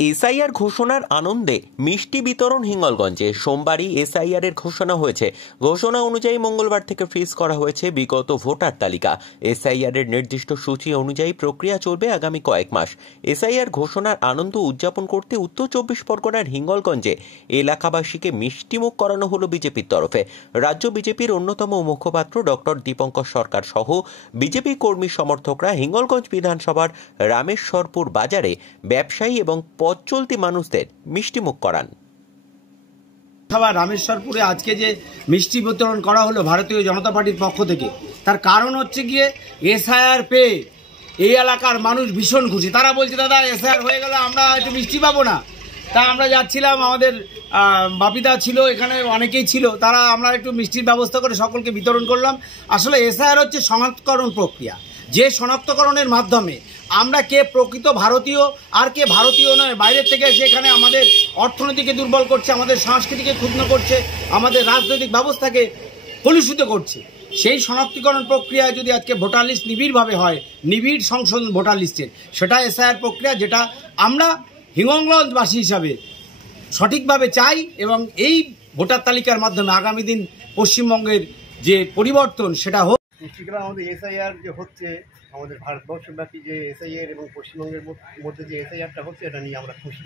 SIR ঘোষণার আনন্দে মিষ্টি বিতরণ হিঙ্গলগঞ্জে। সোমবারই এসআইআর এর ঘোষণা হয়েছে। ঘোষণা অনুযায়ী মঙ্গলবার থেকে ফ্রিজ করা হয়েছে বিগত ভোটার তালিকা। এসআইআর এর নির্দিষ্ট সূচি অনুযায়ী প্রক্রিয়া চলবে আগামী কয়েক মাস। এসআইআর ঘোষণার আনন্দ উদযাপন করতে উত্তর 24 পরগনার হিঙ্গলগঞ্জে এলাকাবাসীকে মিষ্টিমুখ করানো হলো বিজেপির তরফে। রাজ্য বিজেপির অন্যতম মুখপাত্র ডক্টর দীপঙ্কর সরকার সহ বিজেপি কর্মী সমর্থকরা হিঙ্গলগঞ্জ বিধানসভার রামেশ্বরপুর বাজারে ব্যবসায়ী এবং পথ চলতি মানুষদের মিষ্টিমুখ করান। রামেশ্বরপুরে আজকে যে মিষ্টি বিতরণ করা হলো ভারতীয় জনতা পার্টির পক্ষ থেকে, তার কারণ হচ্ছে গিয়ে এসআইআর পেয়ে এই এলাকার মানুষ ভীষণ খুশি। তারা বলছে দাদা এসআইআর হয়ে গেল, আমরা একটু মিষ্টি পাবো না। তা আমরা যাচ্ছিলাম, আমাদের বাপিদা ছিল, এখানে অনেকেই ছিল, তারা আমরা একটু মিষ্টির ব্যবস্থা করে সকলকে বিতরণ করলাম। আসলে এসআইআর হচ্ছে শনাক্তকরণ প্রক্রিয়া, যে শনাক্তকরণের মাধ্যমে আমরা কে প্রকৃত ভারতীয় আর কে ভারতীয় নয়, বাইরের থেকে সেখানে আমাদের অর্থনীতিকে দুর্বল করছে, আমাদের সংস্কৃতিকে ক্ষুণ্ণ করছে, আমাদের রাজনৈতিক ব্যবস্থাকে কলুষিত করছে। সেই শনাক্তকরণ প্রক্রিয়ায় যদি আজকে ভোটার লিস্ট নিবিড়ভাবে হয়, নিবিড় সংশোধন ভোটার লিস্টের, সেটা এসআইআর প্রক্রিয়া, যেটা আমরা হিঙ্গলগঞ্জবাসী হিসাবে সঠিকভাবে চাই। এবং এই ভোটার তালিকার মাধ্যমে আগামী দিন পশ্চিমবঙ্গের যে পরিবর্তন সেটা হোক। আমাদের এসআইআর যে হচ্ছে, আমাদের ভারতবর্ষব্যাপী যে এসআইআর এবং পশ্চিমবঙ্গের মধ্যে যে এসআইআরটা হচ্ছে, এটা নিয়ে আমরা খুশি।